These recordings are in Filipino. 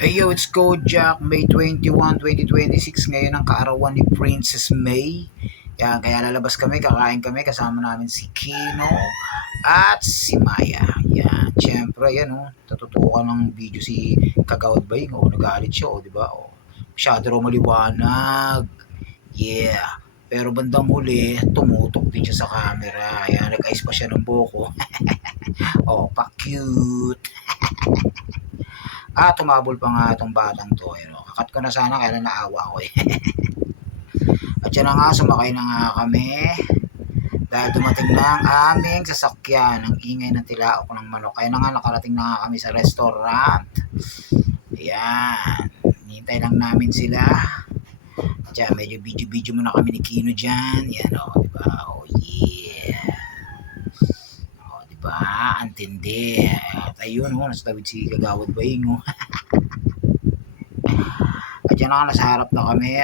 Hey yo, it's Kojak, May 21, 2026. Ngayon ang kaarawan ni Princess May. Yan, kaya lalabas kami, kakain kami, kasama namin si Kino at si Maya. Yan, syempre, yan o, tututukan ng video si Kagawad Baying, o, nagalit siya, o, di ba? O, masyado raw maliwanag. Yeah. Pero bandang huli, tumutok din siya sa camera. Yan, nag-ayos pa siya ng buko. Oh, pa-cute. Tumabol pa nga itong batang to. Kakat ko na sana kaya naawa ko eh. At yan na nga, sumakay na nga kami. Dahil dumating na ang aming sasakyan. Ang ingay ng tilaok ng manok. Kaya na nga, nakarating na nga kami sa restaurant. Ayan. Hintay lang namin sila. At yan, medyo video-video muna kami ni Kino dyan. Yan o, diba? Oh yeah. O, diba? Antindi. At ayun o, nasa tawid si Kagawad Baying o. At yan na, nasa harap na kami.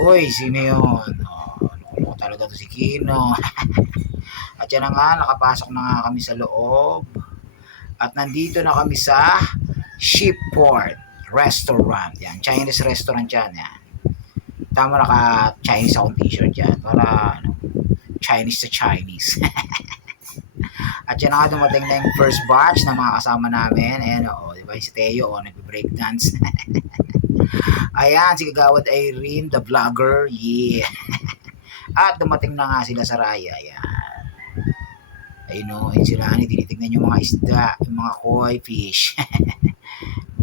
Uy, sino yun? Loko talaga to si Kino. At yan na nga, nakapasok na nga kami sa loob. At nandito na kami sa Shiport Restaurant. Yan, Chinese restaurant yan. Yan. Tama, naka-Chinese akong t-shirt yan. Para, Chinese sa Chinese. At yan na nga, dumating na yung first batch na mga kasama namin. Ayan o, diba? Si Teo, nagbe-breakdance. Ayan, si Kagawad Irene, the vlogger. Yeah. At dumating na nga sila sa Raya. Ayan. Ayun o, ayun sila. Tinitignan yung mga isda, yung mga koi fish.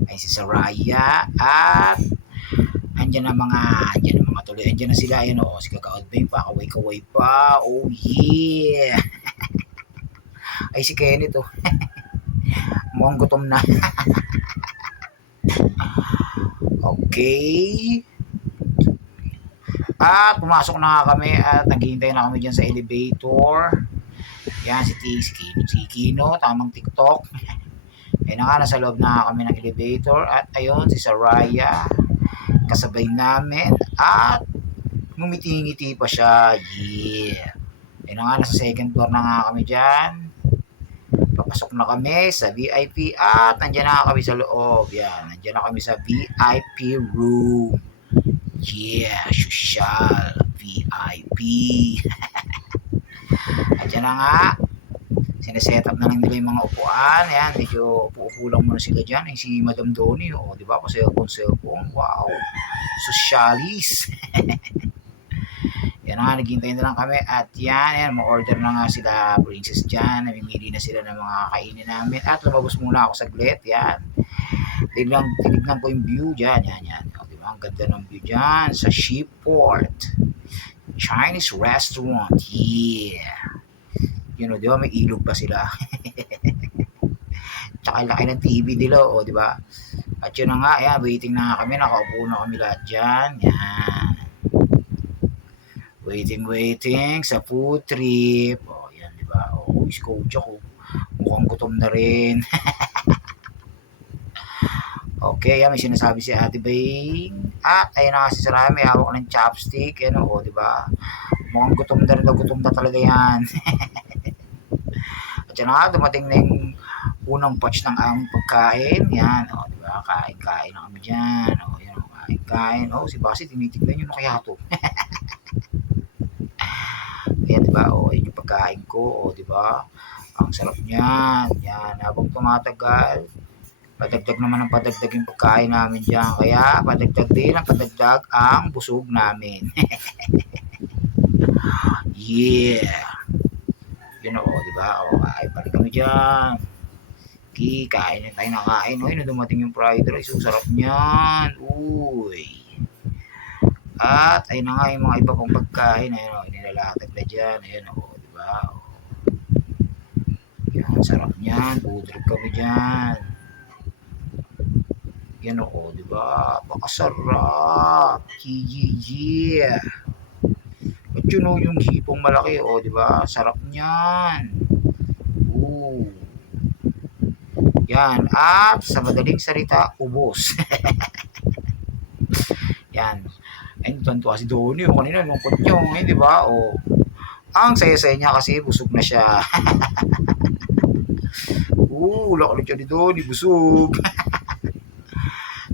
Ayun si Saraya. At andyan na mga tuloy. Andyan na sila. Ayun o, si Kagawad Bing pa. Kaway-kaway pa. Oh yeah. Ay si Kenneth o. Mukhang gutom na. Okay. At pumasok na nga kami at naghihintay na kami dyan sa elevator. Yan, si Kino, tamang TikTok. Ayun na nga, nasa loob na kami ng elevator. At ayun, si Saraya, kasabay namin. At ngumiti-ngiti pa siya. Yeah. Ayun na nga, nasa second floor na nga kami dyan. Papasok na kami sa VIP at nandiyan na kami sa loob. Yan, nandiyan na kami sa VIP room. Yeah, social VIP. At yan na nga, sineset up na lang nila yung mga upuan. Ayan, medyo upo-upo lang muna sila dyan. Ay, si Madam Donnie, di ba? Pa-cellphone. Wow, socialis. Yan na nga, naghintay na lang kami. At yan, ma-order na nga sila Princess dyan. Namimili na sila ng mga kainin namin. At lumabas muna ako saglit. Yan. Tinignan ko yung view dyan. Yan. O, diba? Ang ganda ng view dyan sa Shiport Chinese restaurant. Yeah. Yun o, diba? May ilog pa sila. Tsaka laki ng TV nila. O, diba? At yun na nga, ayan, waiting na kami. Nakaupo na kami lahat dyan. Yan. Waiting sa food trip. O, yan, di ba? O, iskocha ko. Mukhang gutom na rin. Okay, yan, may sinasabi si Ate Bing. At, ayun na nga si Saraya, may hawak ng chopstick. Yan, o, di ba? Mukhang gutom na talaga yan. At yan na nga, dumating na yung unang batch ng aming pagkain. Yan, o, di ba? Kain na kami dyan. O, yan, o, kain. O, si Basi, tinitignan yun, kaya to. Ayan, diba? O, yun yung pagkain ko. O, diba? Ang sarap niyan. Yan. Habang tumatagal, padagdag naman ang padagdag yung pagkain namin dyan. Kaya, padagdag din ang padagdag ang busog namin. Yeah. Yun o, diba? O, ay, balik kami dyan. Kain na tayo na kain. Uy, na dumating yung fried rice. O, sarap niyan. Uy. At ayun na nga yung mga iba pang pagkain, ayun o, inilalatag na dyan, ayun o, diba? O. Yan, sarap niyan, food kami dyan. Yan o, diba? Pakasarap. Yeah. At yun o, yung hipong malaki, o, diba? Sarap niyan. Ooh. Yan, at sa madaling salita, ubos. Yan. Ayun, tuwa si Donnie. O, kanina, lungkot niyo. Ngayon, di ba? O, ang saya-saya niya kasi busog na siya. Laki siya dito, ni busog.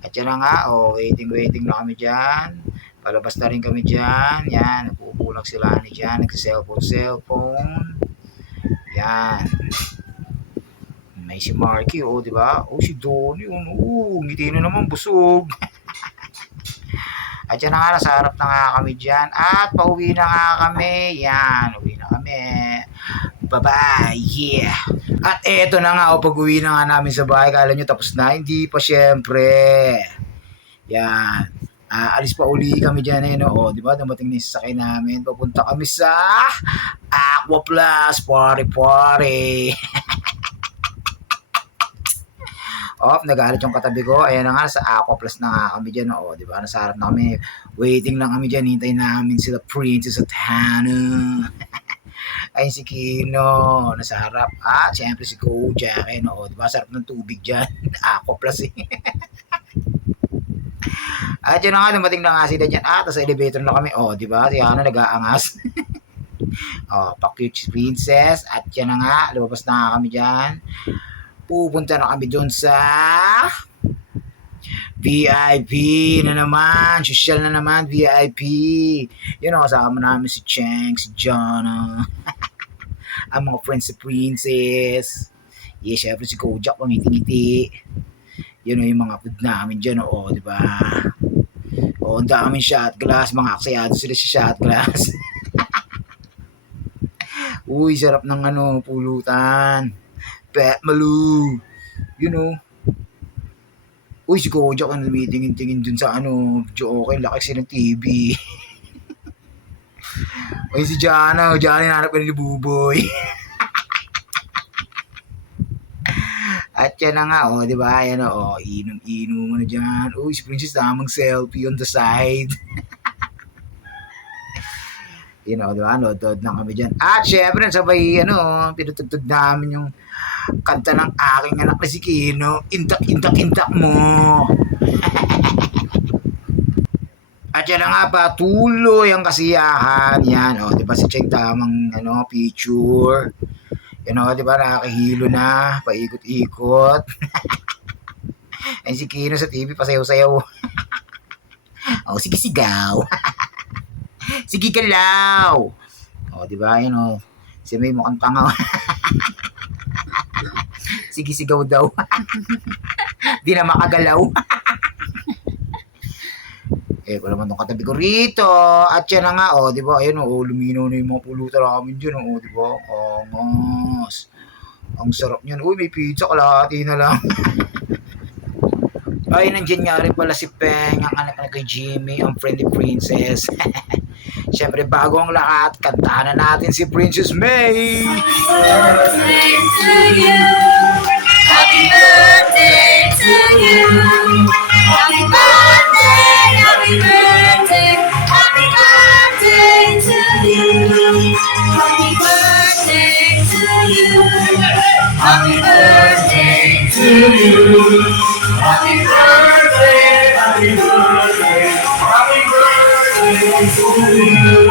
At yan na nga, waiting na kami dyan. Palabas na rin kami dyan. Yan, napupulang sila ni dyan, nagsa-cellphone. Yan. May si Marky, di ba? Si Donnie, ngiti na naman, busog. At yan na nga, nasa harap na nga kami dyan. At pauwi na nga kami. Yan, uwi na kami. Bye-bye, yeah. At eto na nga, pag-uwi na nga namin sa bahay, kala nyo tapos na, hindi pa syempre. Yan. Alis pa uli kami dyan di ba? Dumating na yung sasakay namin. Papunta kami sa Aqua Plus, party. Nagalit yung katabi ko. Ayan na nga, sa Aqua Plus na nga kami dyan, di ba? Nasa harap na kami. Waiting lang kami dyan. Hintayin namin sila Princess at Hannah. Ayun si Kino, nasa harap. Siyempre si Kojak, di ba? Sarap ng tubig dyan. Aqua Plus At yun na nga, dumating na nga sila dyan. Tapos sa elevator na kami. Di ba? Si Hannah nag-aangas. Pa-cute si Princess. At yan na nga, lumabas na nga kami dyan. Pupunta na kami doon sa VIP na naman. Social na naman, VIP. Kasama namin si Cheng, si Jonna. Ang mga friends si Princess. Syempre si Kojak, pangiti-ngiti. Yung mga food namin dyan, di ba? Ang daming shot glass, mga aksayado sila sa shot glass. Sarap ng pulutan. Pet Malu. Si Kojak ang lumitingin-tingin dun sa video okay, laki kasi ng TV. Si Jana, hinanap ka ni Buboy. At yan na nga, di ba? Ayan inom mo na dyan. Si Princess namang selfie on the side. Di ba? Nod na kami dyan. At syempre, sabay, pinutugtog namin yung kanta ng aking anak na si Kino. Intak mo. At yan na nga, patuloy ang kasiyahan. Yan, di ba? Si Cheng tamang, picture. Di ba? Nakakahilo na. Paikot-ikot. Ay, si Kino sa TV, pasayaw-sayaw. Sige sigaw. Sige galaw. Di ba? Si May mukhang tanga. Sige sigaw daw. Di na makagalaw. Ko naman itong katabi ko rito. At yan na nga, di ba? Ayan, luminaw na yung mga pulutan namin dyan, di ba? Angos. Ang sarap niyan. May pizza, kalahati na lang. Nandiyan nga rin pala si Peng, ang anak na kay Jimmy, ang friendly Princess. Siyempre, bago ang lahat, kantahan na natin si Princess May. Birthday to you. Happy birthday to you. Happy birthday, happy birthday, happy birthday to you. Happy birthday to you. Happy birthday to you. Happy birthday, happy birthday, happy birthday to you.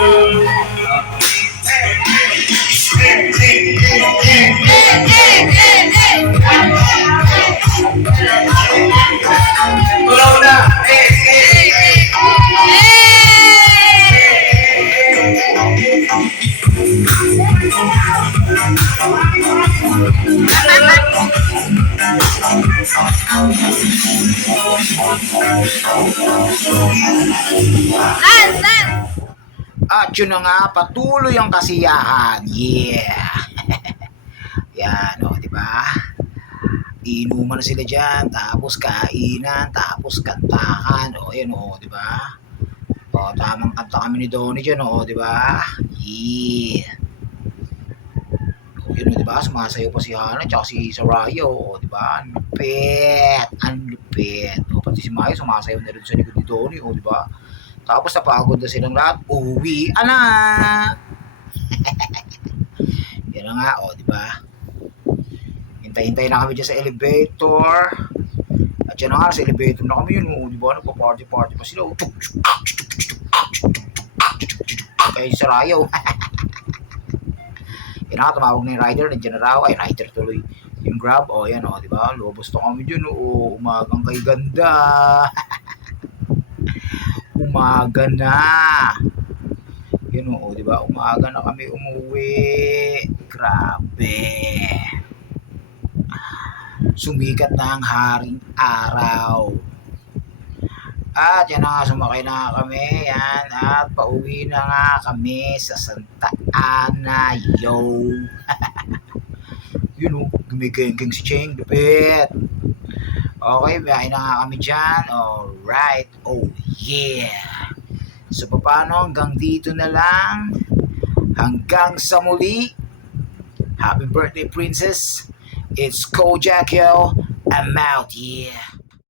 At yun na nga, patuloy ang kasiyahan. Yeah. Yan, di ba? Inuman na sila dyan, tapos kainan, tapos kantahan. Yan, di ba? Tamang kanta kami ni Donnie dyan, di ba? Yeah. Yun, di ba? Sumasayaw pa si Hannah, tsaka si Saraya, di ba? Ang lupit. Pati si Maya, sumasayaw na rin sa likod ni Donnie, di ba? Tapos napagod na silang lahat, uwi na. Yan na nga, di ba? Hintay-hintay na kami dyan sa elevator. At yan na nga, sa elevator na kami yun, di ba? Nagpa-party-party pa sila. Kaya si Sarayaw. Yan na nga, tumawag na yung rider, nandiyan na raw. Ay, rider tuloy. Yung Grab, yan di ba? Lobos to kami dyan, umagang kay ganda. Umaga na. Yun di ba? Umaga na kami umuwi. Grabe. Sumikat na ang haring araw. At yan na nga, sumakay na nga kami. Yan, at pauwi na nga kami sa Santa Ana. Yo. Yun gumigengeng si Cheng Dupit. Okay, biyahe na nga kami dyan. Alright. Oh yeah. So paano, hanggang dito na lang. Hanggang sa muli. Happy birthday, princess. It's Kojakyo. I'm out, yeah.